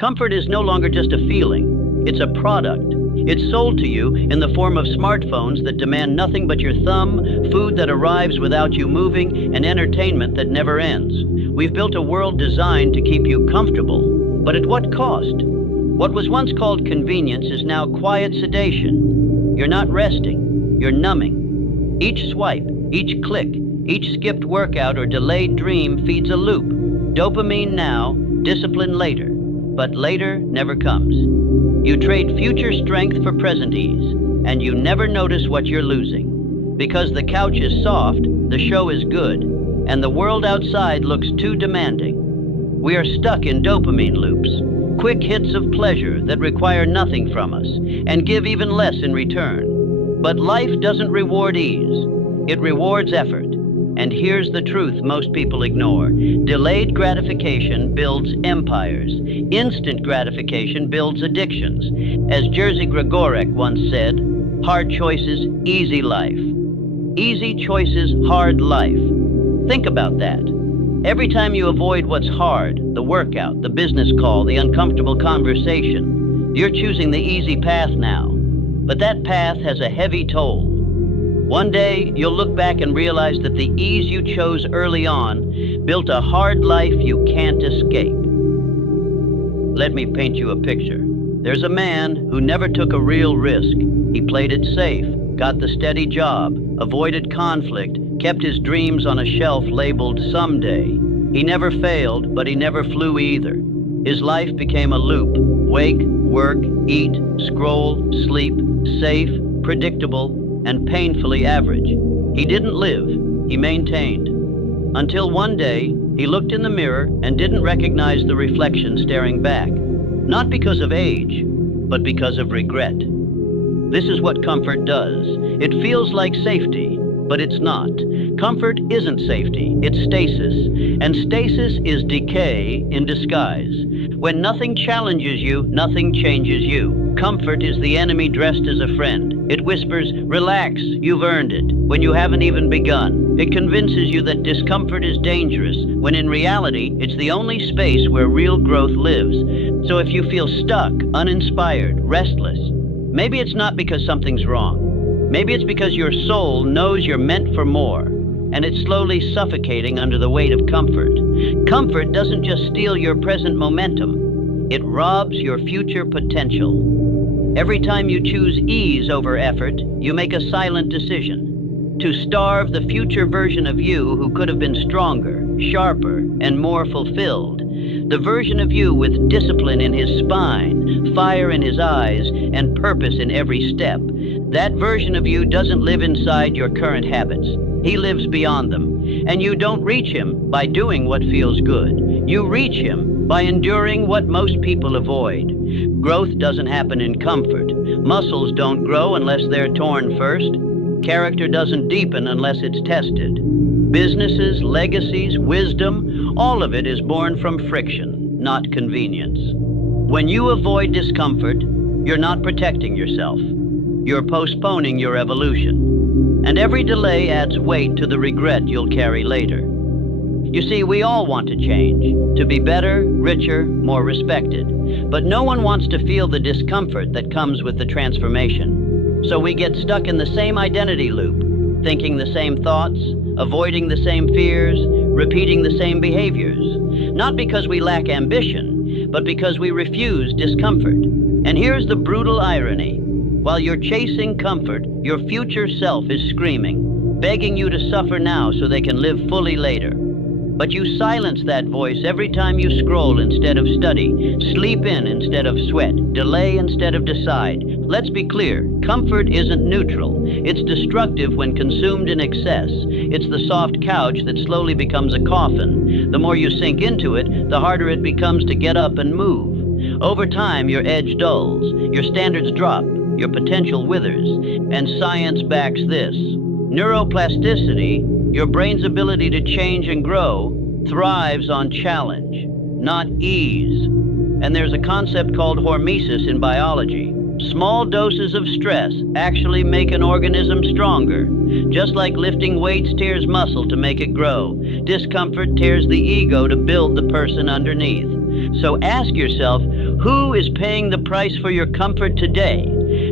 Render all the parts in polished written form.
Comfort is no longer just a feeling, it's a product. It's sold to you in the form of smartphones that demand nothing but your thumb, food that arrives without you moving, and entertainment that never ends. We've built a world designed to keep you comfortable, but at what cost? What was once called convenience is now quiet sedation. You're not resting, you're numbing. Each swipe, each click, each skipped workout or delayed dream feeds a loop. Dopamine now, discipline later. But later never comes. You trade future strength for present ease, and you never notice what you're losing. Because the couch is soft, the show is good, and the world outside looks too demanding. We are stuck in dopamine loops, quick hits of pleasure that require nothing from us, and give even less in return. But life doesn't reward ease, it rewards effort. And here's the truth most people ignore. Delayed gratification builds empires. Instant gratification builds addictions. As Jerzy Gregorek once said, hard choices, easy life. Easy choices, hard life. Think about that. Every time you avoid what's hard, the workout, the business call, the uncomfortable conversation, you're choosing the easy path now. But that path has a heavy toll. One day, you'll look back and realize that the ease you chose early on built a hard life you can't escape. Let me paint you a picture. There's a man who never took a real risk. He played it safe, got the steady job, avoided conflict, kept his dreams on a shelf labeled someday. He never failed, but he never flew either. His life became a loop. Wake, work, eat, scroll, sleep, safe, predictable, and painfully average. He didn't live, he maintained. Until one day, he looked in the mirror and didn't recognize the reflection staring back. Not because of age, but because of regret. This is what comfort does. It feels like safety, but it's not. Comfort isn't safety, it's stasis. And stasis is decay in disguise. When nothing challenges you, nothing changes you. Comfort is the enemy dressed as a friend. It whispers, relax, you've earned it, when you haven't even begun. It convinces you that discomfort is dangerous, when in reality, it's the only space where real growth lives. So if you feel stuck, uninspired, restless, maybe it's not because something's wrong. Maybe it's because your soul knows you're meant for more, and it's slowly suffocating under the weight of comfort. Comfort doesn't just steal your present momentum, it robs your future potential. Every time you choose ease over effort, you make a silent decision to starve the future version of you who could have been stronger, sharper, and more fulfilled. The version of you with discipline in his spine, fire in his eyes, and purpose in every step. That version of you doesn't live inside your current habits. He lives beyond them. And you don't reach him by doing what feels good. You reach him by enduring what most people avoid. Growth doesn't happen in comfort. Muscles don't grow unless they're torn first. Character doesn't deepen unless it's tested. Businesses, legacies, wisdom, all of it is born from friction, not convenience. When you avoid discomfort, you're not protecting yourself. You're postponing your evolution. And every delay adds weight to the regret you'll carry later. You see, we all want to change, to be better, richer, more respected. But no one wants to feel the discomfort that comes with the transformation. So we get stuck in the same identity loop, thinking the same thoughts, avoiding the same fears, repeating the same behaviors. Not because we lack ambition, but because we refuse discomfort. And here's the brutal irony. While you're chasing comfort, your future self is screaming, begging you to suffer now so they can live fully later. But you silence that voice every time you scroll instead of study, sleep in instead of sweat, delay instead of decide. Let's be clear, comfort isn't neutral. It's destructive when consumed in excess. It's the soft couch that slowly becomes a coffin. The more you sink into it, the harder it becomes to get up and move. Over time, your edge dulls, your standards drop, your potential withers, and science backs this. Neuroplasticity, your brain's ability to change and grow, thrives on challenge, not ease. And there's a concept called hormesis in biology. Small doses of stress actually make an organism stronger. Just like lifting weights tears muscle to make it grow, discomfort tears the ego to build the person underneath. So ask yourself, who is paying the price for your comfort today?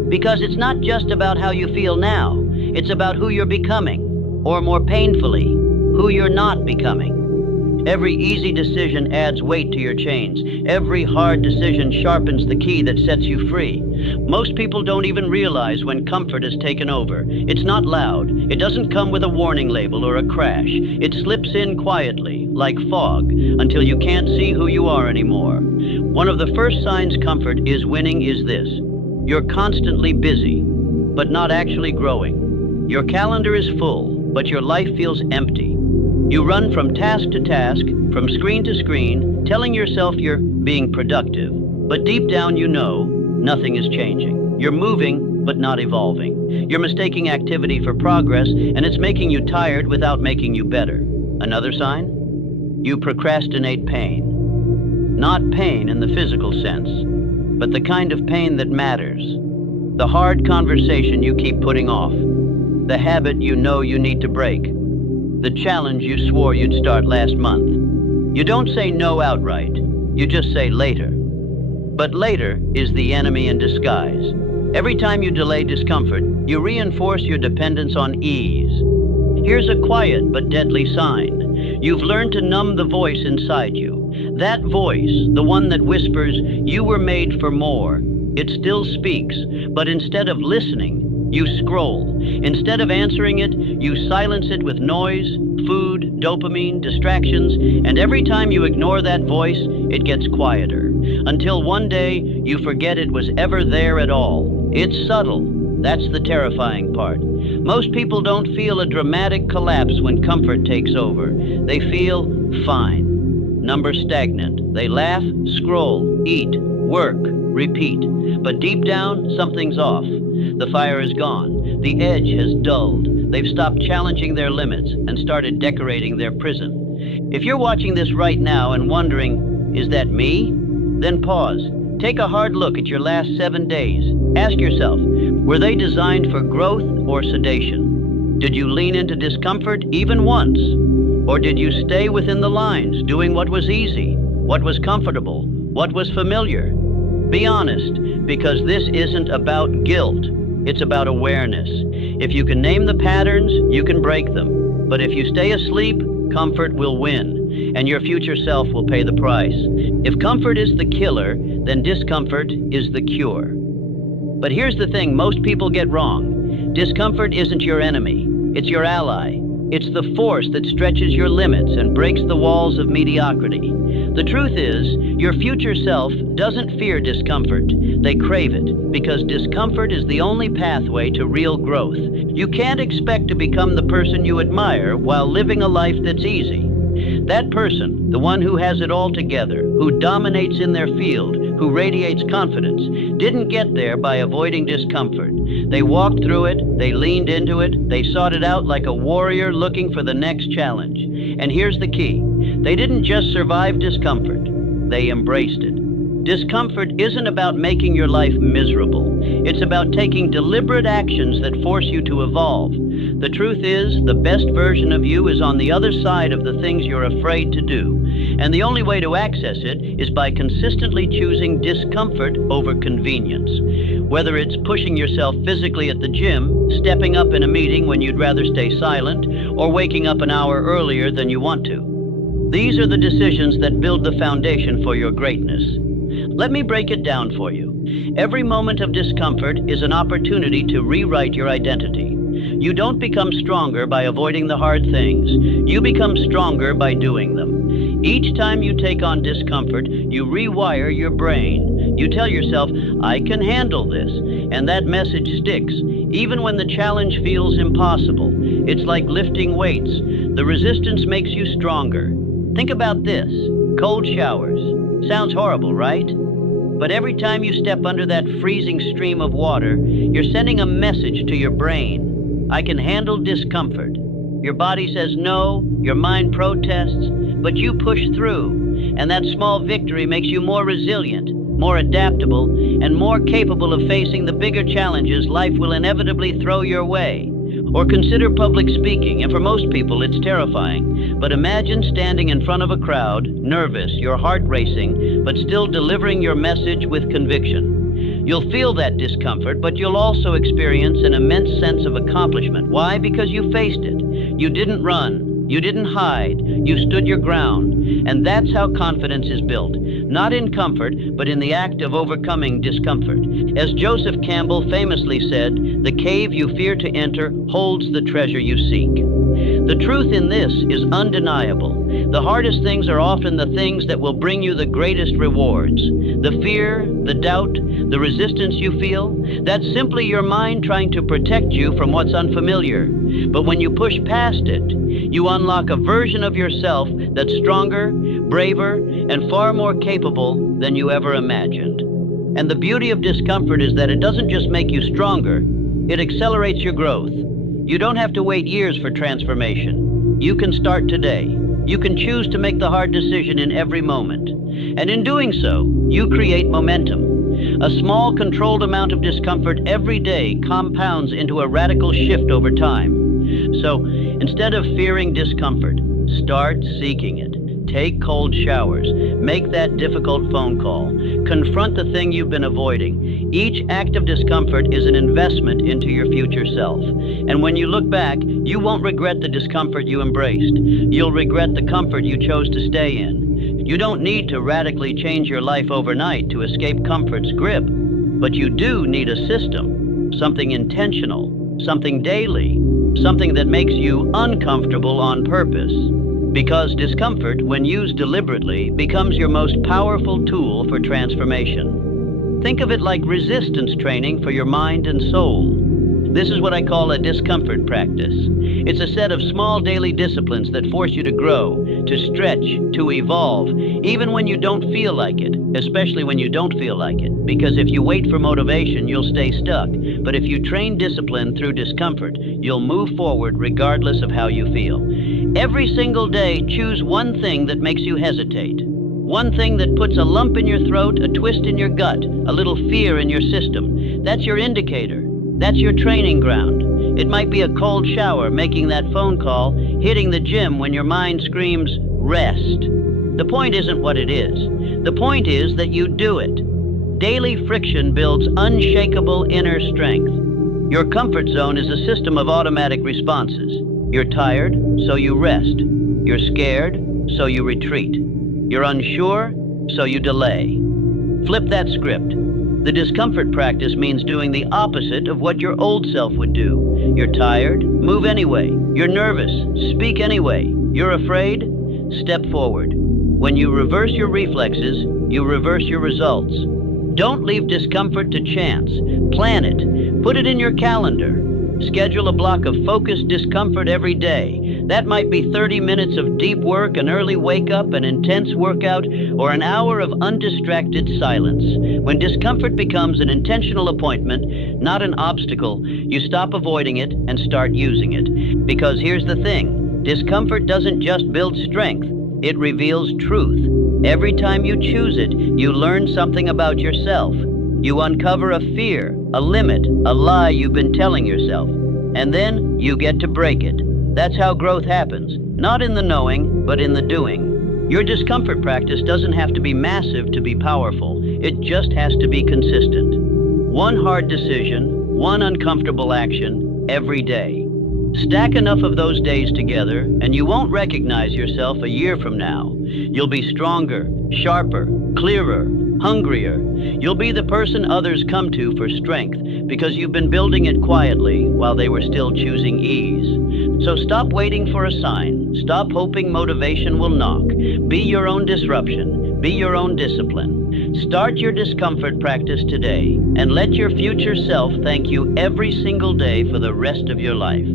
Because it's not just about how you feel now, it's about who you're becoming, or more painfully, who you're not becoming. Every easy decision adds weight to your chains. Every hard decision sharpens the key that sets you free. Most people don't even realize when comfort has taken over. It's not loud. It doesn't come with a warning label or a crash. It slips in quietly, like fog, until you can't see who you are anymore. One of the first signs comfort is winning is this. You're constantly busy, but not actually growing. Your calendar is full, but your life feels empty. You run from task to task, from screen to screen, telling yourself you're being productive. But deep down you know nothing is changing. You're moving, but not evolving. You're mistaking activity for progress, and it's making you tired without making you better. Another sign? You procrastinate pain. Not pain in the physical sense, but the kind of pain that matters. The hard conversation you keep putting off. The habit you know you need to break. The challenge you swore you'd start last month. You don't say no outright, you just say later. But later is the enemy in disguise. Every time you delay discomfort, you reinforce your dependence on ease. Here's a quiet but deadly sign. You've learned to numb the voice inside you. That voice, the one that whispers, "You were made for more," it still speaks, but instead of listening, you scroll. Instead of answering it, you silence it with noise, food, dopamine, distractions, and every time you ignore that voice, it gets quieter. Until one day, you forget it was ever there at all. It's subtle. That's the terrifying part. Most people don't feel a dramatic collapse when comfort takes over. They feel fine. Numbers stagnant. They laugh, scroll, eat, work, repeat. But deep down, something's off. The fire is gone. The edge has dulled. They've stopped challenging their limits and started decorating their prison. If you're watching this right now and wondering, is that me? Then pause. Take a hard look at your last 7 days. Ask yourself, were they designed for growth or sedation? Did you lean into discomfort even once? Or did you stay within the lines, doing what was easy, what was comfortable, what was familiar? Be honest, because this isn't about guilt. It's about awareness. If you can name the patterns, you can break them. But if you stay asleep, comfort will win, and your future self will pay the price. If comfort is the killer, then discomfort is the cure. But here's the thing most people get wrong. Discomfort isn't your enemy. It's your ally. It's the force that stretches your limits and breaks the walls of mediocrity. The truth is, your future self doesn't fear discomfort. They crave it, because discomfort is the only pathway to real growth. You can't expect to become the person you admire while living a life that's easy. That person, the one who has it all together, who dominates in their field, who radiates confidence, didn't get there by avoiding discomfort. They walked through it, they leaned into it, they sought it out like a warrior looking for the next challenge. And here's the key. They didn't just survive discomfort, they embraced it. Discomfort isn't about making your life miserable. It's about taking deliberate actions that force you to evolve. The truth is, the best version of you is on the other side of the things you're afraid to do. And the only way to access it is by consistently choosing discomfort over convenience. Whether it's pushing yourself physically at the gym, stepping up in a meeting when you'd rather stay silent, or waking up an hour earlier than you want to. These are the decisions that build the foundation for your greatness. Let me break it down for you. Every moment of discomfort is an opportunity to rewrite your identity. You don't become stronger by avoiding the hard things. You become stronger by doing them. Each time you take on discomfort, you rewire your brain. You tell yourself, I can handle this, and that message sticks, even when the challenge feels impossible. It's like lifting weights. The resistance makes you stronger. Think about this. Cold showers. Sounds horrible, right? But every time you step under that freezing stream of water, you're sending a message to your brain. I can handle discomfort. Your body says no, your mind protests, but you push through. And that small victory makes you more resilient, more adaptable, and more capable of facing the bigger challenges life will inevitably throw your way. Or consider public speaking, and for most people it's terrifying. But imagine standing in front of a crowd, nervous, your heart racing, but still delivering your message with conviction. You'll feel that discomfort, but you'll also experience an immense sense of accomplishment. Why? Because you faced it. You didn't run. You didn't hide. You stood your ground. And that's how confidence is built. Not in comfort, but in the act of overcoming discomfort. As Joseph Campbell famously said, "The cave you fear to enter holds the treasure you seek." The truth in this is undeniable. The hardest things are often the things that will bring you the greatest rewards. The fear, the doubt, the resistance you feel, that's simply your mind trying to protect you from what's unfamiliar. But when you push past it, you unlock a version of yourself that's stronger, braver, and far more capable than you ever imagined. And the beauty of discomfort is that it doesn't just make you stronger, it accelerates your growth. You don't have to wait years for transformation. You can start today. You can choose to make the hard decision in every moment. And in doing so, you create momentum. A small, controlled amount of discomfort every day compounds into a radical shift over time. So, instead of fearing discomfort, start seeking it. Take cold showers. Make that difficult phone call. Confront the thing you've been avoiding. Each act of discomfort is an investment into your future self. And when you look back, you won't regret the discomfort you embraced. You'll regret the comfort you chose to stay in. You don't need to radically change your life overnight to escape comfort's grip, but you do need a system, something intentional, something daily, something that makes you uncomfortable on purpose. Because discomfort, when used deliberately, becomes your most powerful tool for transformation. Think of it like resistance training for your mind and soul. This is what I call a discomfort practice. It's a set of small daily disciplines that force you to grow, to stretch, to evolve, even when you don't feel like it, especially when you don't feel like it. Because if you wait for motivation, you'll stay stuck. But if you train discipline through discomfort, you'll move forward regardless of how you feel. Every single day, choose one thing that makes you hesitate. One thing that puts a lump in your throat, a twist in your gut, a little fear in your system. That's your indicator. That's your training ground. It might be a cold shower, making that phone call, hitting the gym when your mind screams, rest. The point isn't what it is. The point is that you do it. Daily friction builds unshakable inner strength. Your comfort zone is a system of automatic responses. You're tired, so you rest. You're scared, so you retreat. You're unsure, so you delay. Flip that script. The discomfort practice means doing the opposite of what your old self would do. You're tired? Move anyway. You're nervous? Speak anyway. You're afraid? Step forward. When you reverse your reflexes, you reverse your results. Don't leave discomfort to chance. Plan it. Put it in your calendar. Schedule a block of focused discomfort every day. That might be 30 minutes of deep work, an early wake-up, an intense workout, or an hour of undistracted silence. When discomfort becomes an intentional appointment, not an obstacle, you stop avoiding it and start using it. Because here's the thing, discomfort doesn't just build strength, it reveals truth. Every time you choose it, you learn something about yourself. You uncover a fear, a limit, a lie you've been telling yourself, and then you get to break it. That's how growth happens, not in the knowing, but in the doing. Your discomfort practice doesn't have to be massive to be powerful. It just has to be consistent. One hard decision, one uncomfortable action, every day. Stack enough of those days together, and you won't recognize yourself a year from now. You'll be stronger, sharper, clearer, hungrier. You'll be the person others come to for strength because you've been building it quietly while they were still choosing ease. So stop waiting for a sign. Stop hoping motivation will knock. Be your own disruption. Be your own discipline. Start your discomfort practice today and let your future self thank you every single day for the rest of your life.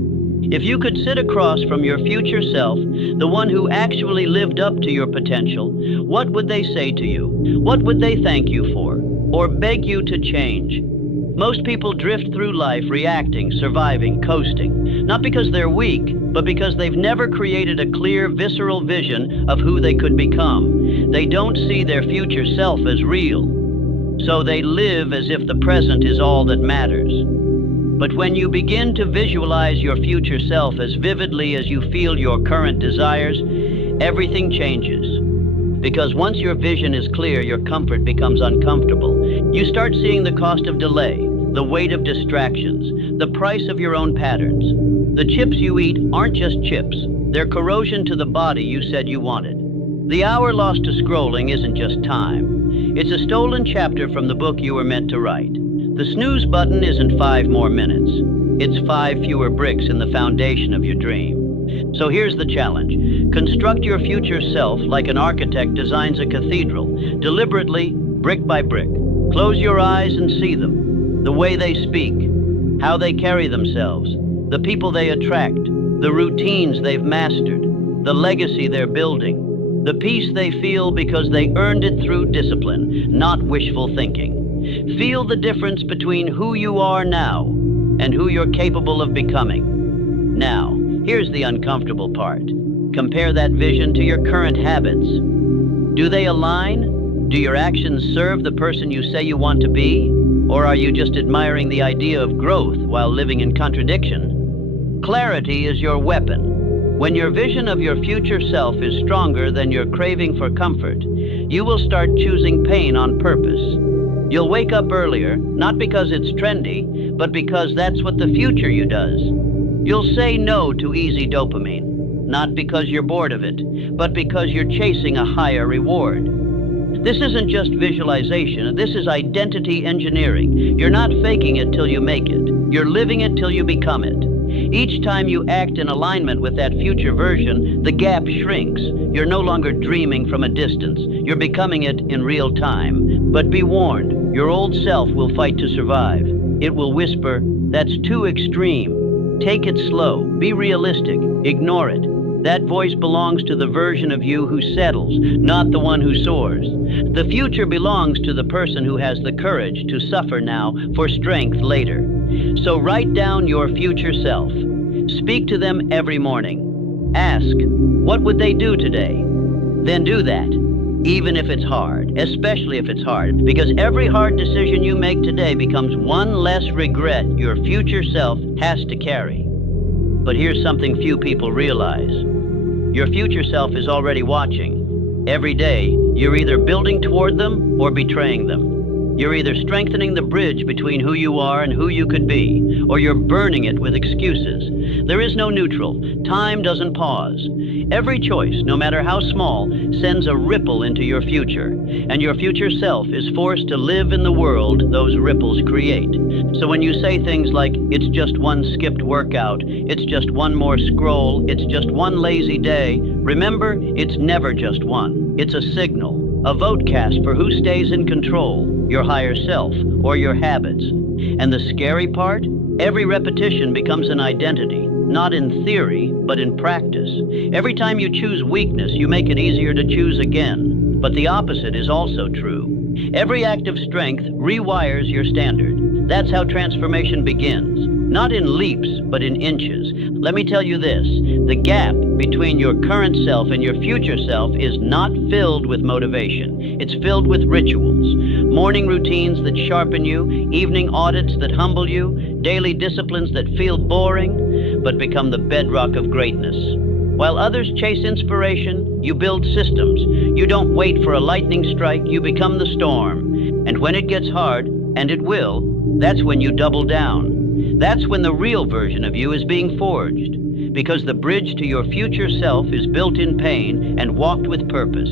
If you could sit across from your future self, the one who actually lived up to your potential, what would they say to you? What would they thank you for? Or beg you to change? Most people drift through life reacting, surviving, coasting, not because they're weak, but because they've never created a clear, visceral vision of who they could become. They don't see their future self as real, so they live as if the present is all that matters. But when you begin to visualize your future self as vividly as you feel your current desires, everything changes. Because once your vision is clear, your comfort becomes uncomfortable. You start seeing the cost of delay, the weight of distractions, the price of your own patterns. The chips you eat aren't just chips. They're corrosion to the body you said you wanted. The hour lost to scrolling isn't just time. It's a stolen chapter from the book you were meant to write. The snooze button isn't 5 more minutes. It's 5 fewer bricks in the foundation of your dream. So here's the challenge. Construct your future self like an architect designs a cathedral, deliberately, brick by brick. Close your eyes and see them. The way they speak, how they carry themselves, the people they attract, the routines they've mastered, the legacy they're building, the peace they feel because they earned it through discipline, not wishful thinking. Feel the difference between who you are now and who you're capable of becoming. Now, here's the uncomfortable part. Compare that vision to your current habits. Do they align? Do your actions serve the person you say you want to be? Or are you just admiring the idea of growth while living in contradiction? Clarity is your weapon. When your vision of your future self is stronger than your craving for comfort, you will start choosing pain on purpose. You'll wake up earlier, not because it's trendy, but because that's what the future you does. You'll say no to easy dopamine, not because you're bored of it, but because you're chasing a higher reward. This isn't just visualization, this is identity engineering. You're not faking it till you make it. You're living it till you become it. Each time you act in alignment with that future version, the gap shrinks. You're no longer dreaming from a distance. You're becoming it in real time. But be warned, your old self will fight to survive. It will whisper, "That's too extreme. Take it slow. Be realistic. Ignore it." That voice belongs to the version of you who settles, not the one who soars. The future belongs to the person who has the courage to suffer now for strength later. So write down your future self. Speak to them every morning. Ask, what would they do today? Then do that, even if it's hard, especially if it's hard, because every hard decision you make today becomes one less regret your future self has to carry. But here's something few people realize. Your future self is already watching. Every day, you're either building toward them or betraying them. You're either strengthening the bridge between who you are and who you could be, or you're burning it with excuses. There is no neutral. Time doesn't pause. Every choice, no matter how small, sends a ripple into your future, and your future self is forced to live in the world those ripples create. So when you say things like, "It's just one skipped workout, it's just one more scroll, it's just one lazy day," remember, it's never just one. It's a signal, a vote cast for who stays in control, your higher self or your habits. And the scary part? Every repetition becomes an identity, not in theory, but in practice. Every time you choose weakness, you make it easier to choose again. But the opposite is also true. Every act of strength rewires your standard. That's how transformation begins. Not in leaps, but in inches. Let me tell you this, the gap between your current self and your future self is not filled with motivation. It's filled with rituals. Morning routines that sharpen you, evening audits that humble you, daily disciplines that feel boring, but become the bedrock of greatness. While others chase inspiration, you build systems. You don't wait for a lightning strike, you become the storm. And when it gets hard, and it will, that's when you double down. That's when the real version of you is being forged, because the bridge to your future self is built in pain and walked with purpose.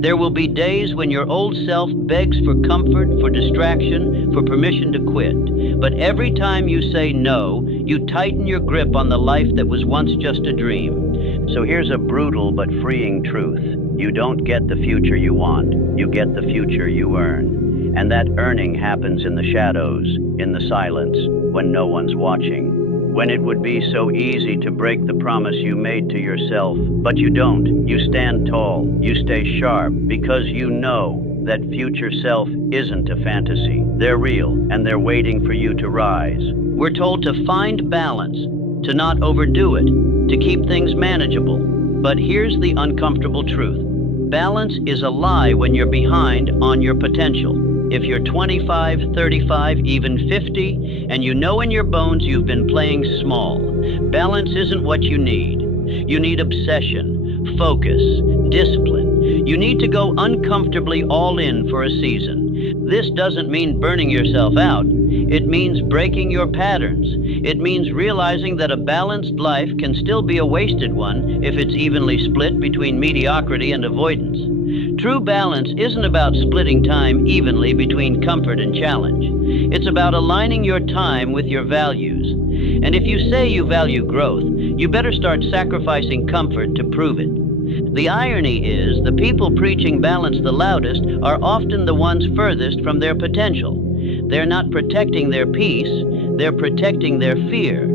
There will be days when your old self begs for comfort, for distraction, for permission to quit. But every time you say no, you tighten your grip on the life that was once just a dream. So here's a brutal but freeing truth. You don't get the future you want. You get the future you earn. And that earning happens in the shadows, in the silence, when no one's watching. When it would be so easy to break the promise you made to yourself, but you don't. You stand tall, you stay sharp, because you know that future self isn't a fantasy. They're real, and they're waiting for you to rise. We're told to find balance, to not overdo it, to keep things manageable. But here's the uncomfortable truth. Balance is a lie when you're behind on your potential. If you're 25, 35, even 50, and you know in your bones you've been playing small, balance isn't what you need. You need obsession, focus, discipline. You need to go uncomfortably all in for a season. This doesn't mean burning yourself out. It means breaking your patterns. It means realizing that a balanced life can still be a wasted one if it's evenly split between mediocrity and avoidance. True balance isn't about splitting time evenly between comfort and challenge. It's about aligning your time with your values. And if you say you value growth, you better start sacrificing comfort to prove it. The irony is, the people preaching balance the loudest are often the ones furthest from their potential. They're not protecting their peace, they're protecting their fear.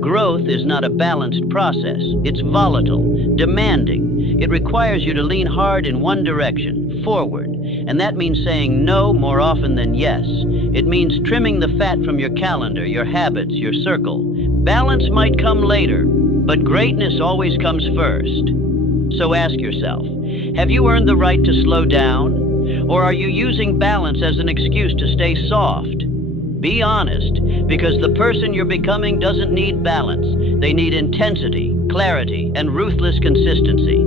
Growth is not a balanced process. It's volatile, demanding. It requires you to lean hard in one direction, forward. And that means saying no more often than yes. It means trimming the fat from your calendar, your habits, your circle. Balance might come later, but greatness always comes first. So ask yourself, have you earned the right to slow down? Or are you using balance as an excuse to stay soft? Be honest, because the person you're becoming doesn't need balance. They need intensity, clarity, and ruthless consistency.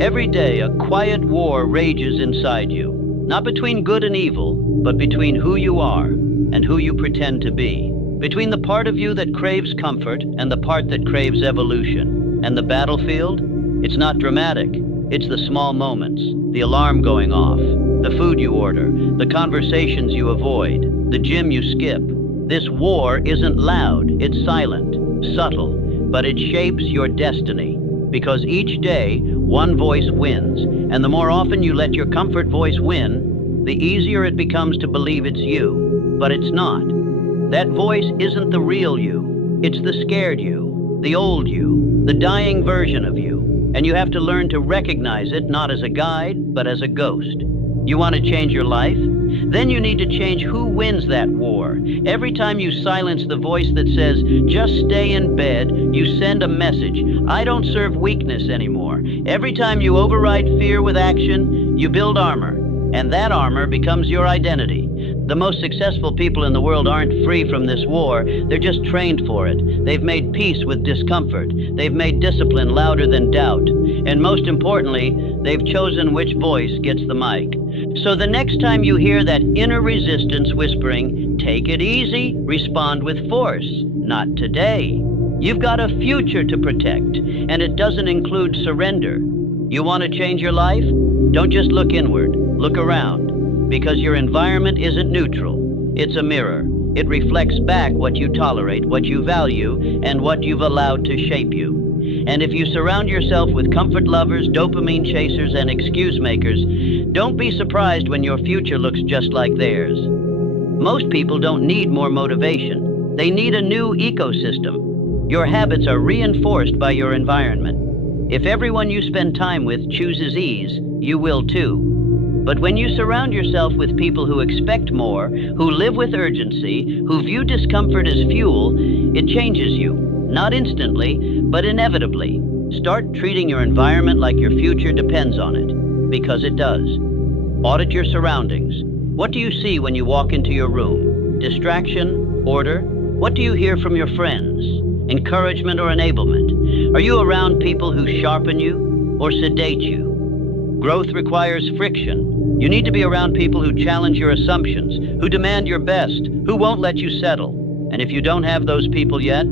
Every day, a quiet war rages inside you, not between good and evil, but between who you are and who you pretend to be. Between the part of you that craves comfort and the part that craves evolution. And the battlefield? It's not dramatic. It's the small moments, the alarm going off, the food you order, the conversations you avoid, the gym you skip. This war isn't loud, it's silent, subtle, but it shapes your destiny. Because each day, one voice wins, and the more often you let your comfort voice win, the easier it becomes to believe it's you. But it's not. That voice isn't the real you. It's the scared you, the old you, the dying version of you. And you have to learn to recognize it not as a guide, but as a ghost. You want to change your life? Then you need to change who wins that war. Every time you silence the voice that says, just stay in bed, you send a message, I don't serve weakness anymore. Every time you override fear with action, you build armor. And that armor becomes your identity. The most successful people in the world aren't free from this war. They're just trained for it. They've made peace with discomfort. They've made discipline louder than doubt. And most importantly, they've chosen which voice gets the mic. So the next time you hear that inner resistance whispering, take it easy, respond with force. Not today. You've got a future to protect, and it doesn't include surrender. You want to change your life? Don't just look inward. Look around, because your environment isn't neutral. It's a mirror. It reflects back what you tolerate, what you value, and what you've allowed to shape you. And if you surround yourself with comfort lovers, dopamine chasers, and excuse makers, don't be surprised when your future looks just like theirs. Most people don't need more motivation. They need a new ecosystem. Your habits are reinforced by your environment. If everyone you spend time with chooses ease, you will too. But when you surround yourself with people who expect more, who live with urgency, who view discomfort as fuel, it changes you. Not instantly, but inevitably. Start treating your environment like your future depends on it, because it does. Audit your surroundings. What do you see when you walk into your room? Distraction? Order? What do you hear from your friends? Encouragement or enablement? Are you around people who sharpen you or sedate you? Growth requires friction. You need to be around people who challenge your assumptions, who demand your best, who won't let you settle. And if you don't have those people yet,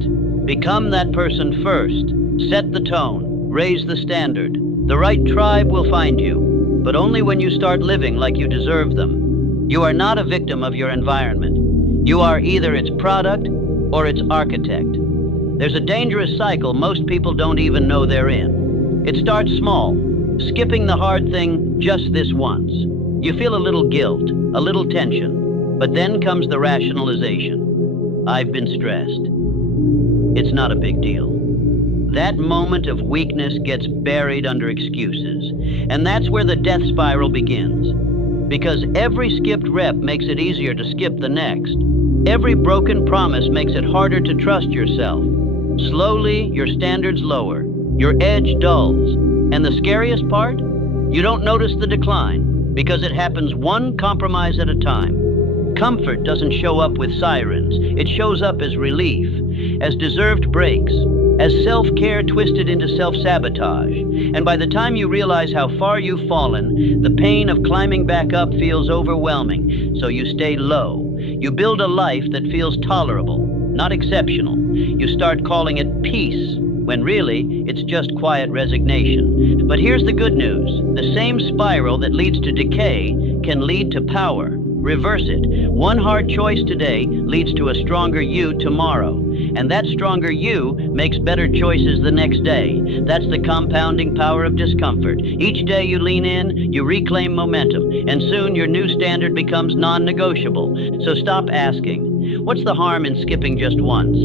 become that person first. Set the tone. Raise the standard. The right tribe will find you, but only when you start living like you deserve them. You are not a victim of your environment. You are either its product or its architect. There's a dangerous cycle most people don't even know they're in. It starts small, skipping the hard thing just this once. You feel a little guilt, a little tension, but then comes the rationalization. I've been stressed. It's not a big deal. That moment of weakness gets buried under excuses, and that's where the death spiral begins. Because every skipped rep makes it easier to skip the next. Every broken promise makes it harder to trust yourself. Slowly, your standards lower, your edge dulls, and the scariest part? You don't notice the decline. Because it happens one compromise at a time. Comfort doesn't show up with sirens. It shows up as relief, as deserved breaks, as self-care twisted into self-sabotage. And by the time you realize how far you've fallen, the pain of climbing back up feels overwhelming. So you stay low. You build a life that feels tolerable, not exceptional. You start calling it peace, when really it's just quiet resignation. But here's the good news. The same spiral that leads to decay can lead to power. Reverse it. One hard choice today leads to a stronger you tomorrow. And that stronger you makes better choices the next day. That's the compounding power of discomfort. Each day you lean in, you reclaim momentum, and soon your new standard becomes non-negotiable. So stop asking, what's the harm in skipping just once?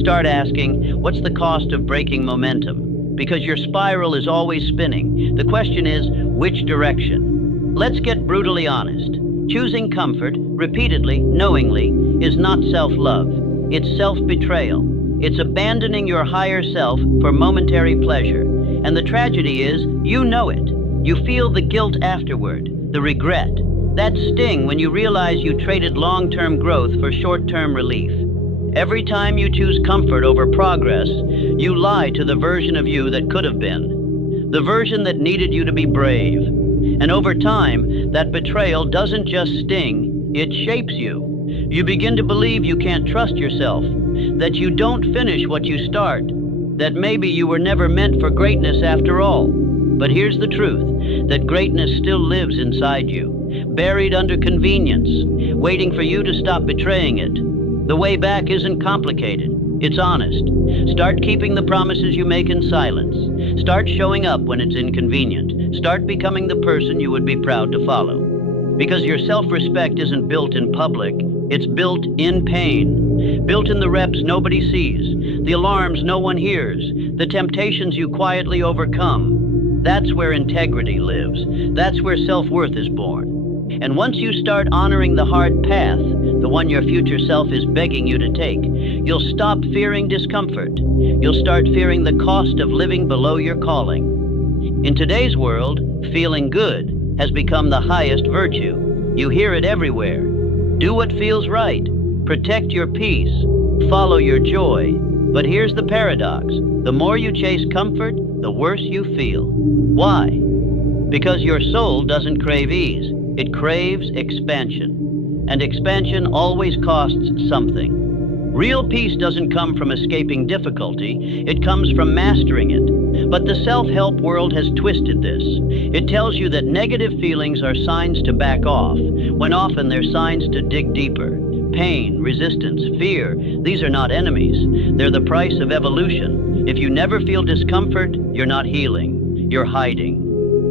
Start asking, what's the cost of breaking momentum? Because your spiral is always spinning. The question is, which direction? Let's get brutally honest. Choosing comfort, repeatedly, knowingly, is not self-love. It's self-betrayal. It's abandoning your higher self for momentary pleasure. And the tragedy is, you know it. You feel the guilt afterward, the regret, that sting when you realize you traded long-term growth for short-term relief. Every time you choose comfort over progress, you lie to the version of you that could have been, the version that needed you to be brave. And over time, that betrayal doesn't just sting, it shapes you. You begin to believe you can't trust yourself, that you don't finish what you start, that maybe you were never meant for greatness after all. But here's the truth, that greatness still lives inside you, buried under convenience, waiting for you to stop betraying it. The way back isn't complicated, it's honest. Start keeping the promises you make in silence. Start showing up when it's inconvenient. Start becoming the person you would be proud to follow. Because your self-respect isn't built in public, it's built in pain. Built in the reps nobody sees, the alarms no one hears, the temptations you quietly overcome. That's where integrity lives. That's where self-worth is born. And once you start honoring the hard path, the one your future self is begging you to take, you'll stop fearing discomfort. You'll start fearing the cost of living below your calling. In today's world, feeling good has become the highest virtue. You hear it everywhere. Do what feels right. Protect your peace. Follow your joy. But here's the paradox. The more you chase comfort, the worse you feel. Why? Because your soul doesn't crave ease. It craves expansion. And expansion always costs something. Real peace doesn't come from escaping difficulty. It comes from mastering it. But the self-help world has twisted this. It tells you that negative feelings are signs to back off, when often they're signs to dig deeper. Pain, resistance, fear, these are not enemies. They're the price of evolution. If you never feel discomfort, you're not healing. You're hiding.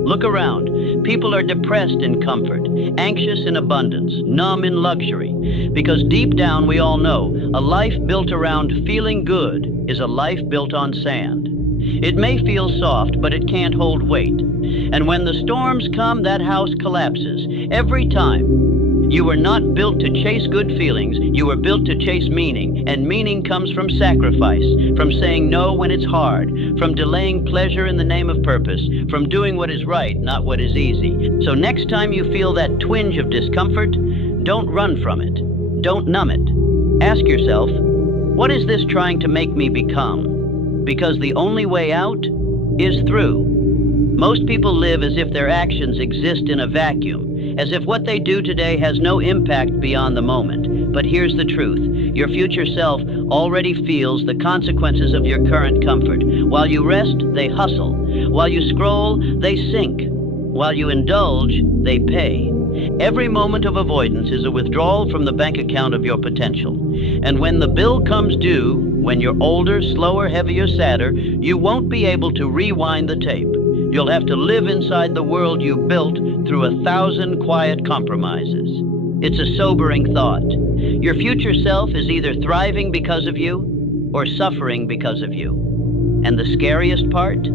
Look around. People are depressed in comfort, anxious in abundance, numb in luxury. Because deep down we all know, a life built around feeling good is a life built on sand. It may feel soft, but it can't hold weight. And when the storms come, that house collapses. Every time. You were not built to chase good feelings. You were built to chase meaning. And meaning comes from sacrifice, from saying no when it's hard, from delaying pleasure in the name of purpose, from doing what is right, not what is easy. So next time you feel that twinge of discomfort, don't run from it. Don't numb it. Ask yourself, what is this trying to make me become? Because the only way out is through. Most people live as if their actions exist in a vacuum, as if what they do today has no impact beyond the moment. But here's the truth. Your future self already feels the consequences of your current comfort. While you rest, they hustle. While you scroll, they sink. While you indulge, they pay. Every moment of avoidance is a withdrawal from the bank account of your potential. And when the bill comes due, when you're older, slower, heavier, sadder, you won't be able to rewind the tape. You'll have to live inside the world you built through 1,000 quiet compromises. It's a sobering thought. Your future self is either thriving because of you or suffering because of you. And the scariest part?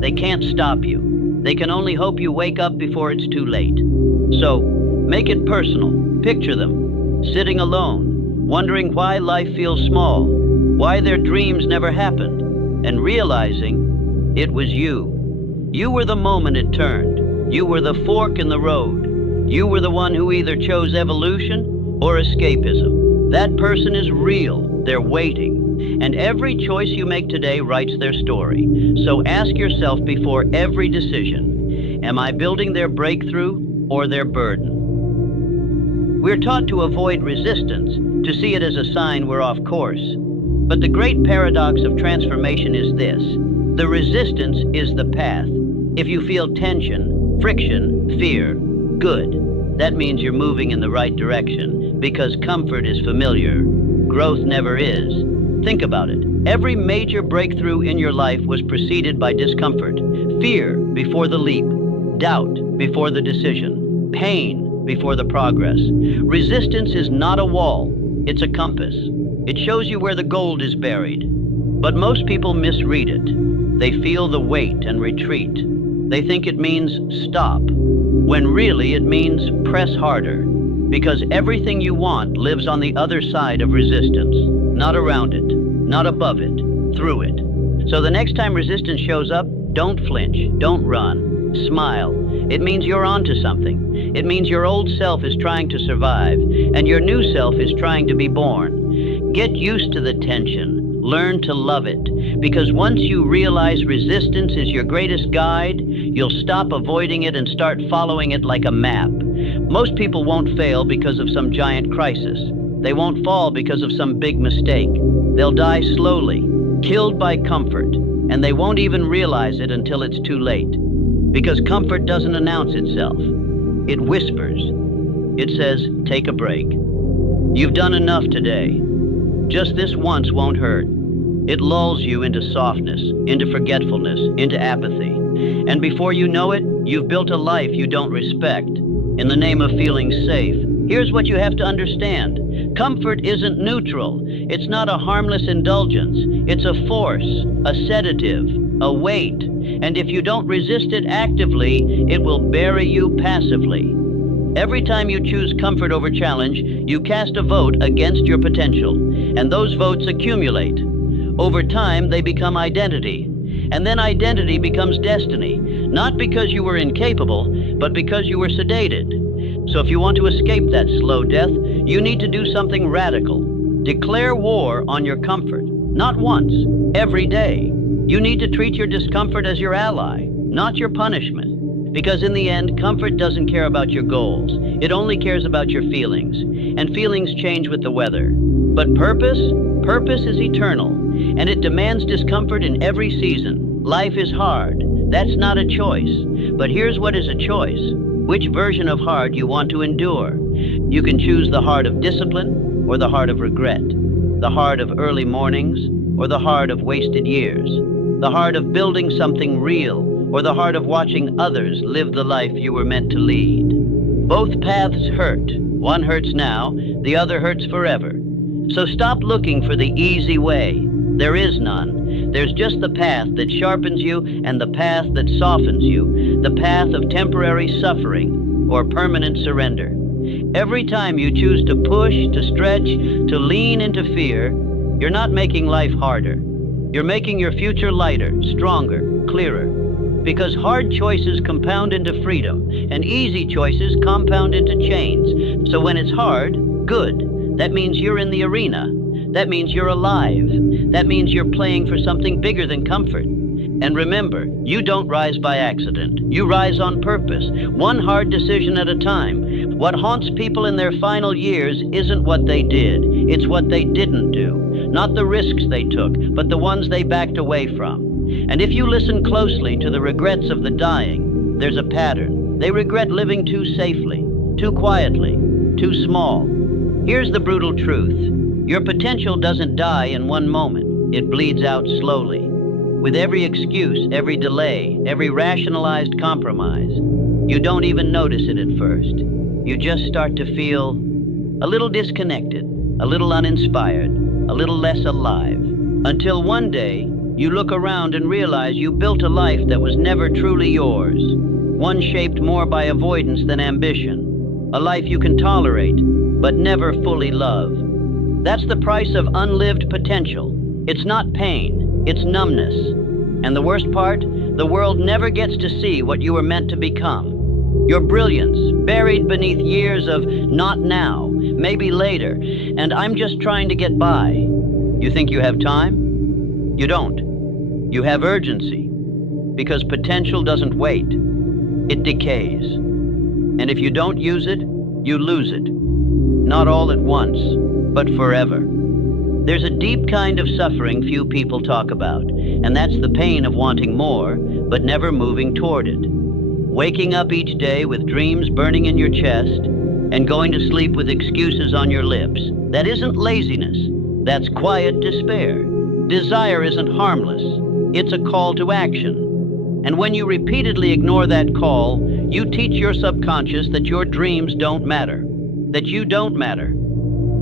They can't stop you. They can only hope you wake up before it's too late. So, make it personal. Picture them, sitting alone, wondering why life feels small, why their dreams never happened, and realizing it was you. You were the moment it turned. You were the fork in the road. You were the one who either chose evolution or escapism. That person is real. They're waiting. And every choice you make today writes their story. So ask yourself before every decision, am I building their breakthrough or their burden? We're taught to avoid resistance, to see it as a sign we're off course. But the great paradox of transformation is this: the resistance is the path. If you feel tension, friction, fear, good. That means you're moving in the right direction, because comfort is familiar. Growth never is. Think about it. Every major breakthrough in your life was preceded by discomfort. Fear before the leap, doubt before the decision, pain before the progress. Resistance is not a wall, it's a compass. It shows you where the gold is buried. But most people misread it. They feel the weight and retreat. They think it means stop, when really it means press harder, because everything you want lives on the other side of resistance, not around it, not above it, through it. So the next time resistance shows up, don't flinch, don't run, smile. It means you're onto something. It means your old self is trying to survive, and your new self is trying to be born. Get used to the tension. Learn to love it, because once you realize resistance is your greatest guide, you'll stop avoiding it and start following it like a map. Most people won't fail because of some giant crisis. They won't fall because of some big mistake. They'll die slowly, killed by comfort, and they won't even realize it until it's too late. Because comfort doesn't announce itself. It whispers. It says, take a break. You've done enough today. Just this once won't hurt. It lulls you into softness, into forgetfulness, into apathy. And before you know it, you've built a life you don't respect in the name of feeling safe. Here's what you have to understand. Comfort isn't neutral. It's not a harmless indulgence. It's a force, a sedative, a weight. And if you don't resist it actively, it will bury you passively. Every time you choose comfort over challenge, you cast a vote against your potential, and those votes accumulate. Over time, they become identity, and then identity becomes destiny, not because you were incapable, but because you were sedated. So if you want to escape that slow death, you need to do something radical. Declare war on your comfort, not once, every day. You need to treat your discomfort as your ally, not your punishment. Because in the end, comfort doesn't care about your goals. It only cares about your feelings. And feelings change with the weather. But purpose is eternal. And it demands discomfort in every season. Life is hard. That's not a choice. But here's what is a choice. Which version of hard you want to endure. You can choose the hard of discipline or the hard of regret. The hard of early mornings or the hard of wasted years. The hard of building something real, or the heart of watching others live the life you were meant to lead. Both paths hurt. One hurts now, the other hurts forever. So stop looking for the easy way. There is none. There's just the path that sharpens you and the path that softens you, the path of temporary suffering or permanent surrender. Every time you choose to push, to stretch, to lean into fear, you're not making life harder. You're making your future lighter, stronger, clearer. Because hard choices compound into freedom, and easy choices compound into chains. So when it's hard, good. That means you're in the arena. That means you're alive. That means you're playing for something bigger than comfort. And remember, you don't rise by accident. You rise on purpose, one hard decision at a time. What haunts people in their final years isn't what they did. It's what they didn't do. Not the risks they took, but the ones they backed away from. And if you listen closely to the regrets of the dying, there's a pattern. They regret living too safely, too quietly, too small. Here's the brutal truth. Your potential doesn't die in one moment. It bleeds out slowly. With every excuse, every delay, every rationalized compromise. You don't even notice it at first. You just start to feel a little disconnected, a little uninspired, a little less alive. Until one day, you look around and realize you built a life that was never truly yours, one shaped more by avoidance than ambition, a life you can tolerate, but never fully love. That's the price of unlived potential. It's not pain, it's numbness. And the worst part, the world never gets to see what you were meant to become. Your brilliance, buried beneath years of not now, maybe later, and I'm just trying to get by. You think you have time? You don't. You have urgency, because potential doesn't wait. It decays. And if you don't use it, you lose it. Not all at once, but forever. There's a deep kind of suffering few people talk about, and that's the pain of wanting more, but never moving toward it. Waking up each day with dreams burning in your chest, and going to sleep with excuses on your lips. That isn't laziness. That's quiet despair. Desire isn't harmless. It's a call to action. And when you repeatedly ignore that call, you teach your subconscious that your dreams don't matter, that you don't matter.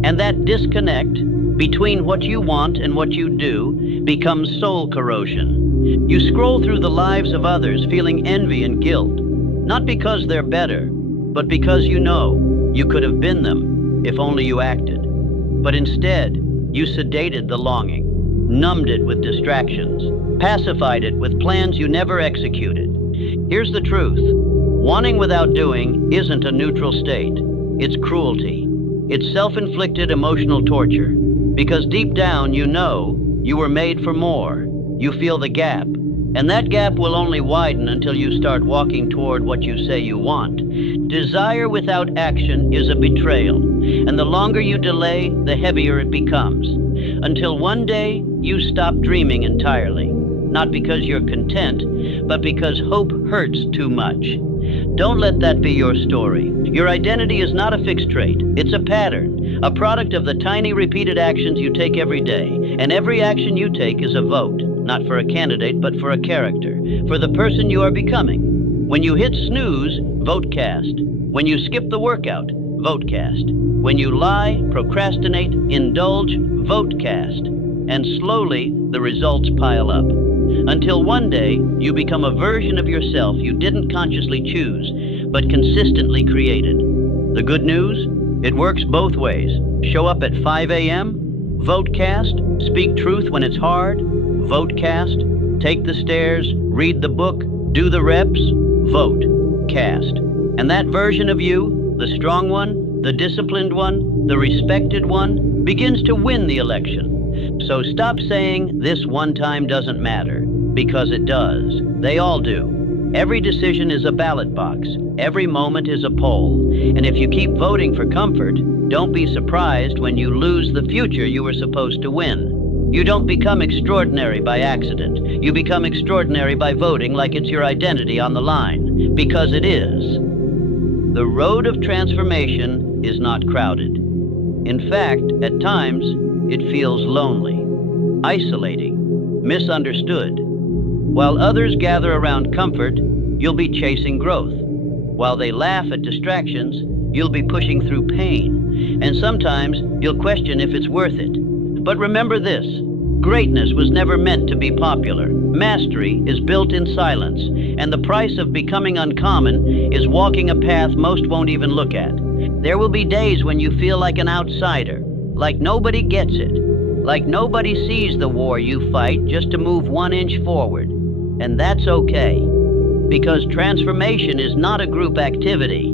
And that disconnect between what you want and what you do becomes soul corrosion. You scroll through the lives of others feeling envy and guilt, not because they're better, but because you know you could have been them if only you acted. But instead, you sedated the longing, numbed it with distractions, pacified it with plans you never executed. Here's the truth. Wanting without doing isn't a neutral state. It's cruelty. It's self-inflicted emotional torture. Because deep down you know you were made for more. You feel the gap. And that gap will only widen until you start walking toward what you say you want. Desire without action is a betrayal. And the longer you delay, the heavier it becomes. Until one day, you stop dreaming entirely. Not because you're content, but because hope hurts too much. Don't let that be your story. Your identity is not a fixed trait. It's a pattern, a product of the tiny repeated actions you take every day. And every action you take is a vote, not for a candidate, but for a character, for the person you are becoming. When you hit snooze, vote cast. When you skip the workout, vote cast. When you lie, procrastinate, indulge, vote cast. And slowly, the results pile up. Until one day, you become a version of yourself you didn't consciously choose, but consistently created. The good news? It works both ways. Show up at 5 a.m., vote cast. Speak truth when it's hard, vote cast. Take the stairs, read the book, do the reps, vote cast. And that version of you, the strong one, the disciplined one, the respected one, begins to win the election. So stop saying this one time doesn't matter, because it does. They all do. Every decision is a ballot box. Every moment is a poll. And if you keep voting for comfort, don't be surprised when you lose the future you were supposed to win. You don't become extraordinary by accident. You become extraordinary by voting like it's your identity on the line, because it is. The road of transformation is not crowded. In fact, at times, it feels lonely, isolating, misunderstood. While others gather around comfort, you'll be chasing growth. While they laugh at distractions, you'll be pushing through pain. And sometimes you'll question if it's worth it. But remember this, greatness was never meant to be popular. Mastery is built in silence, and the price of becoming uncommon is walking a path most won't even look at. There will be days when you feel like an outsider, like nobody gets it, like nobody sees the war you fight just to move 1 inch forward. And that's okay, because transformation is not a group activity.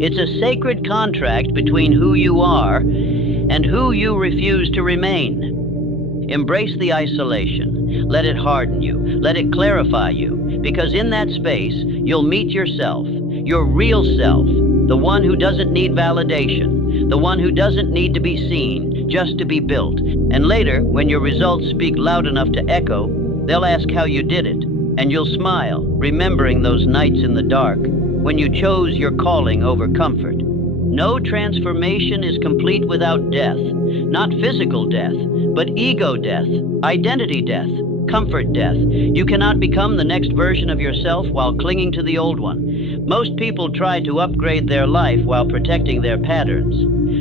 It's a sacred contract between who you are and who you refuse to remain. Embrace the isolation. Let it harden you. Let it clarify you, because in that space, you'll meet yourself, your real self, the one who doesn't need validation, the one who doesn't need to be seen, just to be built. And later, when your results speak loud enough to echo, they'll ask how you did it, and you'll smile, remembering those nights in the dark when you chose your calling over comfort. No transformation is complete without death, not physical death, but ego death, identity death, comfort death. You cannot become the next version of yourself while clinging to the old one. Most people try to upgrade their life while protecting their patterns.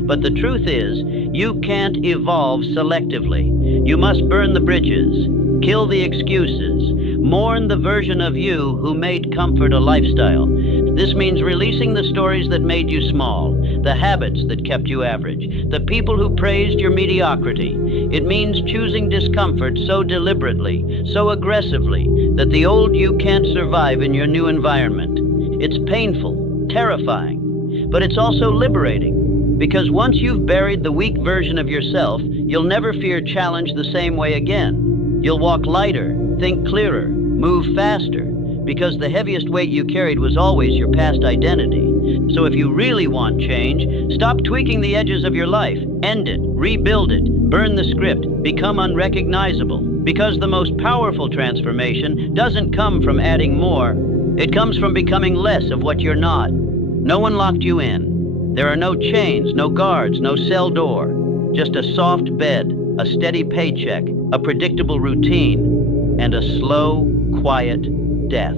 But the truth is, you can't evolve selectively. You must burn the bridges, kill the excuses, mourn the version of you who made comfort a lifestyle. This means releasing the stories that made you small, the habits that kept you average, the people who praised your mediocrity. It means choosing discomfort so deliberately, so aggressively, that the old you can't survive in your new environment. It's painful, terrifying, but it's also liberating. Because once you've buried the weak version of yourself, you'll never fear challenge the same way again. You'll walk lighter, think clearer, move faster, because the heaviest weight you carried was always your past identity. So if you really want change, stop tweaking the edges of your life. End it, rebuild it, burn the script, become unrecognizable. Because the most powerful transformation doesn't come from adding more. It comes from becoming less of what you're not. No one locked you in. There are no chains, no guards, no cell door. Just a soft bed, a steady paycheck, a predictable routine, and a slow, quiet death.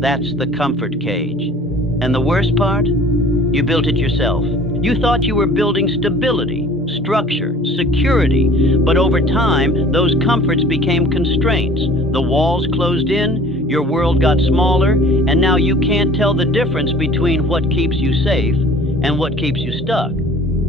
That's the comfort cage. And the worst part? You built it yourself. You thought you were building stability, structure, security, but over time, those comforts became constraints. The walls closed in, your world got smaller, and now you can't tell the difference between what keeps you safe and what keeps you stuck.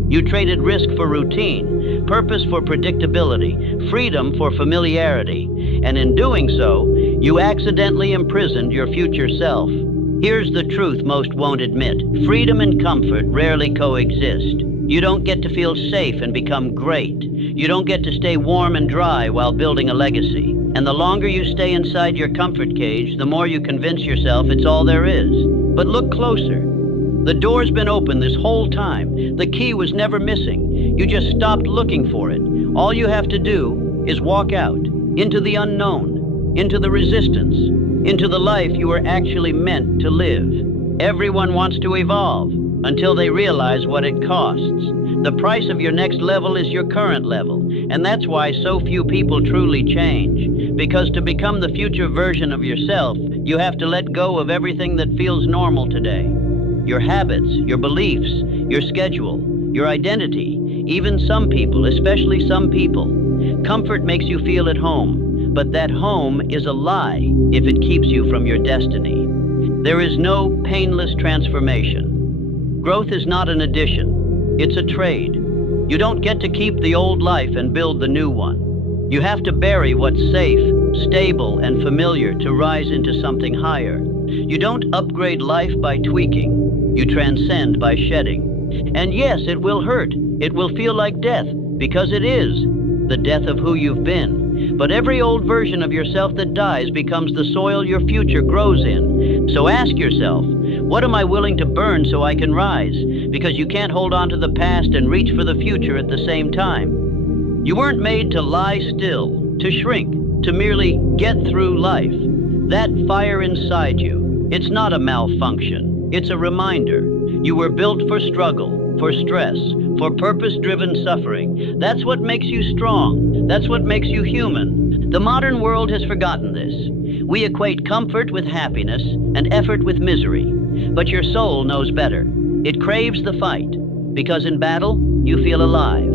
You traded risk for routine, purpose for predictability, freedom for familiarity, and in doing so, you accidentally imprisoned your future self. Here's the truth most won't admit. Freedom and comfort rarely coexist. You don't get to feel safe and become great. You don't get to stay warm and dry while building a legacy. And the longer you stay inside your comfort cage, the more you convince yourself it's all there is. But look closer. The door's been open this whole time. The key was never missing. You just stopped looking for it. All you have to do is walk out, into the unknown, into the resistance, into the life you were actually meant to live. Everyone wants to evolve until they realize what it costs. The price of your next level is your current level, and that's why so few people truly change. Because to become the future version of yourself, you have to let go of everything that feels normal today. Your habits, your beliefs, your schedule, your identity, even some people, especially some people. Comfort makes you feel at home, but that home is a lie if it keeps you from your destiny. There is no painless transformation. Growth is not an addition, it's a trade. You don't get to keep the old life and build the new one. You have to bury what's safe, stable, and familiar to rise into something higher. You don't upgrade life by tweaking. You transcend by shedding. And yes, it will hurt. It will feel like death, because it is the death of who you've been. But every old version of yourself that dies becomes the soil your future grows in. So ask yourself, what am I willing to burn so I can rise? Because you can't hold on to the past and reach for the future at the same time. You weren't made to lie still, to shrink, to merely get through life. That fire inside you, it's not a malfunction. It's a reminder. You were built for struggle, for stress, for purpose-driven suffering. That's what makes you strong. That's what makes you human. The modern world has forgotten this. We equate comfort with happiness and effort with misery. But your soul knows better. It craves the fight, because in battle, you feel alive.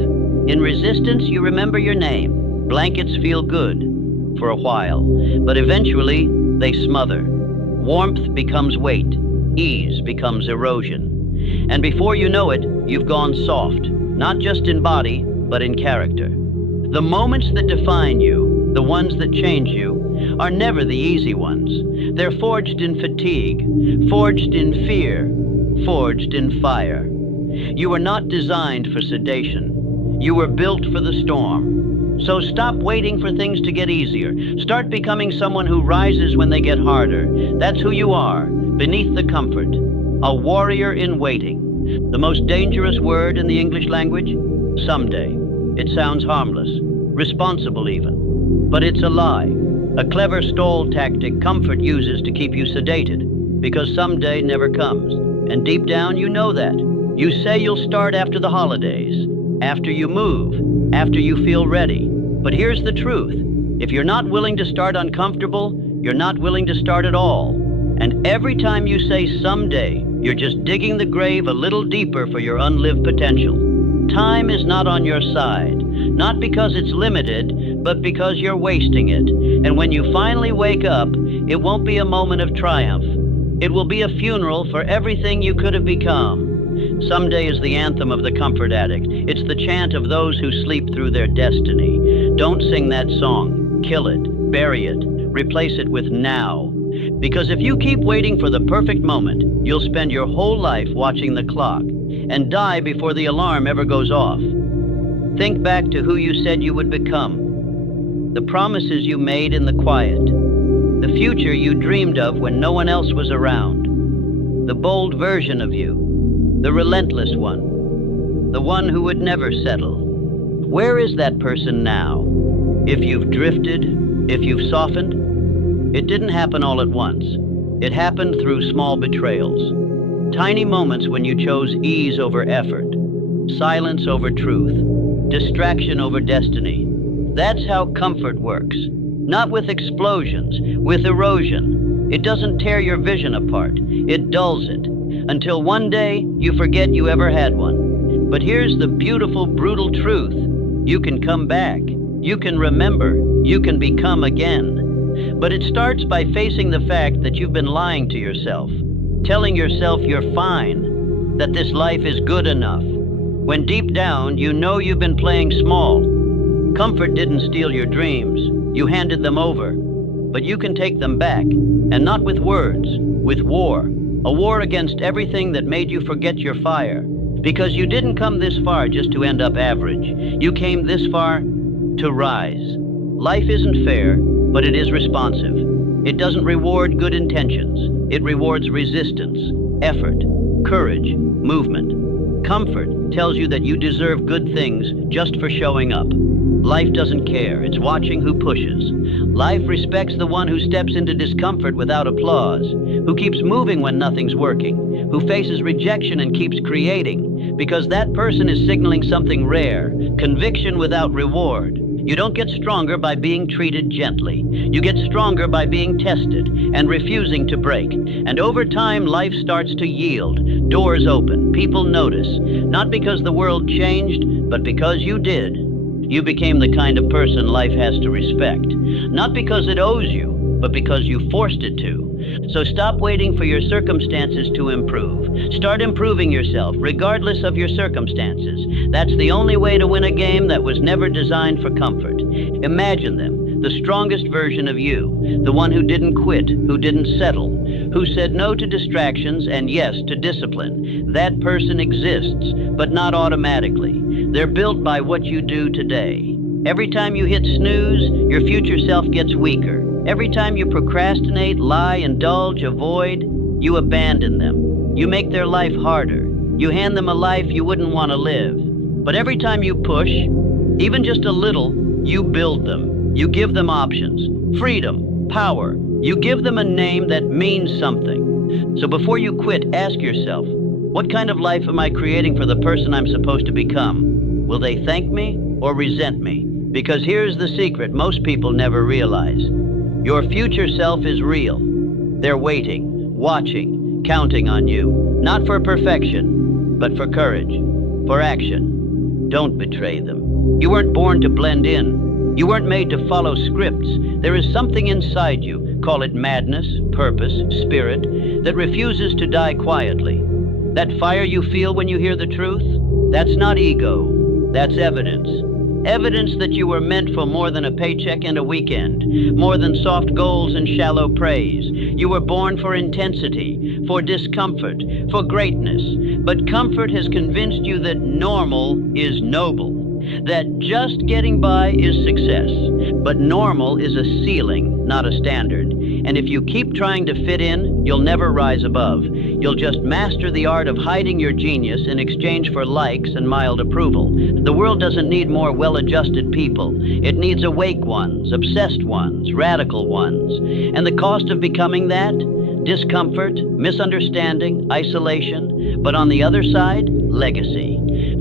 In resistance, you remember your name. Blankets feel good for a while, but eventually they smother. Warmth becomes weight. Ease becomes erosion. And before you know it, you've gone soft, not just in body, but in character. The moments that define you, the ones that change you, are never the easy ones. They're forged in fatigue, forged in fear, forged in fire. You were not designed for sedation. You were built for the storm. So stop waiting for things to get easier. Start becoming someone who rises when they get harder. That's who you are. Beneath the comfort, a warrior in waiting. The most dangerous word in the English language? Someday. It sounds harmless, responsible even. But it's a lie. A clever stall tactic comfort uses to keep you sedated, because someday never comes. And deep down you know that. You say you'll start after the holidays, after you move, after you feel ready. But here's the truth. If you're not willing to start uncomfortable, you're not willing to start at all. And every time you say someday, you're just digging the grave a little deeper for your unlived potential. Time is not on your side, not because it's limited, but because you're wasting it. And when you finally wake up, it won't be a moment of triumph. It will be a funeral for everything you could have become. Someday is the anthem of the comfort addict. It's the chant of those who sleep through their destiny. Don't sing that song. Kill it. bury it. Replace it with now. Because if you keep waiting for the perfect moment, you'll spend your whole life watching the clock and die before the alarm ever goes off. Think back to who you said you would become, the promises you made in the quiet, the future you dreamed of when no one else was around, the bold version of you, the relentless one, the one who would never settle. Where is that person now? If you've drifted, if you've softened, it didn't happen all at once. It happened through small betrayals. Tiny moments when you chose ease over effort, silence over truth, distraction over destiny. That's how comfort works. Not with explosions, with erosion. It doesn't tear your vision apart. It dulls it. Until one day, you forget you ever had one. But here's the beautiful, brutal truth. You can come back. You can remember. You can become again. But it starts by facing the fact that you've been lying to yourself, telling yourself you're fine, that this life is good enough, when deep down you know you've been playing small. Comfort didn't steal your dreams, you handed them over, but you can take them back, and not with words, with war, a war against everything that made you forget your fire, because you didn't come this far just to end up average. You came this far to rise. Life isn't fair, but it is responsive. It doesn't reward good intentions. It rewards resistance, effort, courage, movement. Comfort tells you that you deserve good things just for showing up. Life doesn't care. It's watching who pushes. Life respects the one who steps into discomfort without applause, who keeps moving when nothing's working, who faces rejection and keeps creating, because that person is signaling something rare, conviction without reward. You don't get stronger by being treated gently. You get stronger by being tested and refusing to break. And over time, life starts to yield. Doors open. People notice. Not because the world changed, but because you did. You became the kind of person life has to respect. Not because it owes you, but because you forced it to. So stop waiting for your circumstances to improve. Start improving yourself, regardless of your circumstances. That's the only way to win a game that was never designed for comfort. Imagine them, the strongest version of you, the one who didn't quit, who didn't settle, who said no to distractions and yes to discipline. That person exists, but not automatically. They're built by what you do today. Every time you hit snooze, your future self gets weaker. Every time you procrastinate, lie, indulge, avoid, you abandon them. You make their life harder. You hand them a life you wouldn't want to live. But every time you push, even just a little, you build them. You give them options, freedom, power. You give them a name that means something. So before you quit, ask yourself, what kind of life am I creating for the person I'm supposed to become? Will they thank me or resent me? Because here's the secret most people never realize. Your future self is real. They're waiting, watching, counting on you. Not for perfection, but for courage, for action. Don't betray them. You weren't born to blend in. You weren't made to follow scripts. There is something inside you, call it madness, purpose, spirit, that refuses to die quietly. That fire you feel when you hear the truth, that's not ego, that's evidence. Evidence that you were meant for more than a paycheck and a weekend, more than soft goals and shallow praise. You were born for intensity, for discomfort, for greatness. But comfort has convinced you that normal is noble, that just getting by is success. But normal is a ceiling, not a standard. And if you keep trying to fit in, you'll never rise above. You'll just master the art of hiding your genius in exchange for likes and mild approval. The world doesn't need more well-adjusted people. It needs awake ones, obsessed ones, radical ones. And the cost of becoming that? Discomfort, misunderstanding, isolation. But on the other side, legacy.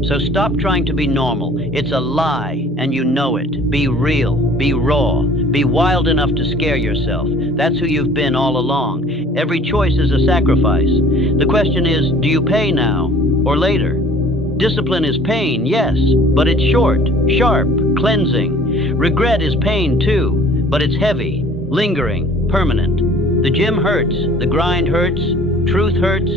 So stop trying to be normal. It's a lie, and you know it. Be real, be raw, be wild enough to scare yourself. That's who you've been all along. Every choice is a sacrifice. The question is, do you pay now or later? Discipline is pain, yes, but it's short, sharp, cleansing. Regret is pain too, but it's heavy, lingering, permanent. The gym hurts, the grind hurts, truth hurts,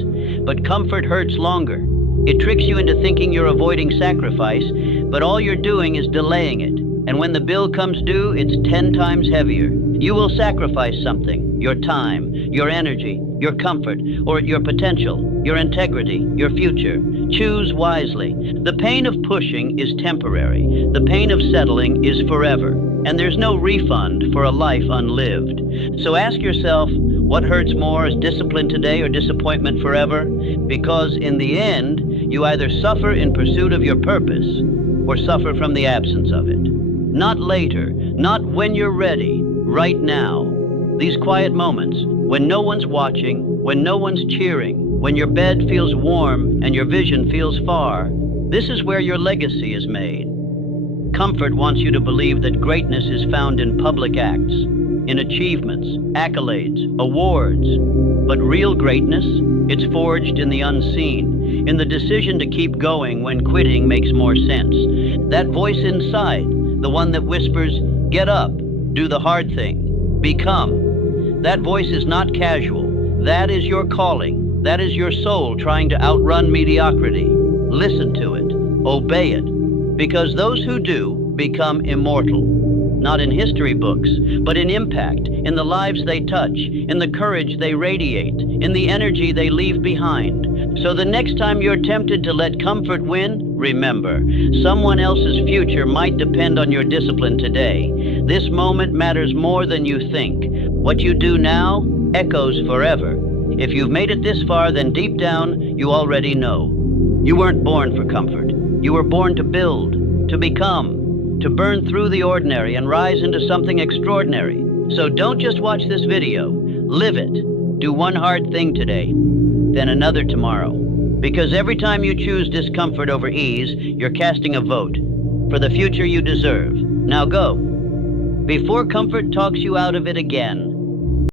but comfort hurts longer. It tricks you into thinking you're avoiding sacrifice, but all you're doing is delaying it. And when the bill comes due, it's 10 times heavier. You will sacrifice something, your time, your energy, your comfort, or your potential, your integrity, your future. Choose wisely. The pain of pushing is temporary. The pain of settling is forever. And there's no refund for a life unlived. So ask yourself, what hurts more, is discipline today or disappointment forever? Because in the end, you either suffer in pursuit of your purpose or suffer from the absence of it. Not later, not when you're ready, right now. These quiet moments, when no one's watching, when no one's cheering, when your bed feels warm and your vision feels far, this is where your legacy is made. Comfort wants you to believe that greatness is found in public acts, in achievements, accolades, awards. But real greatness, it's forged in the unseen, in the decision to keep going when quitting makes more sense. That voice inside, the one that whispers, get up, do the hard thing, become. That voice is not casual. That is your calling. That is your soul trying to outrun mediocrity. Listen to it, obey it, because those who do become immortal. Not in history books, but in impact, in the lives they touch, in the courage they radiate, in the energy they leave behind. So the next time you're tempted to let comfort win, remember, someone else's future might depend on your discipline today. This moment matters more than you think. What you do now echoes forever. If you've made it this far, then deep down, you already know. You weren't born for comfort. You were born to build, to become, to burn through the ordinary and rise into something extraordinary. So don't just watch this video. Live it. Do one hard thing today, then another tomorrow. Because every time you choose discomfort over ease, you're casting a vote for the future you deserve. Now go. Before comfort talks you out of it again,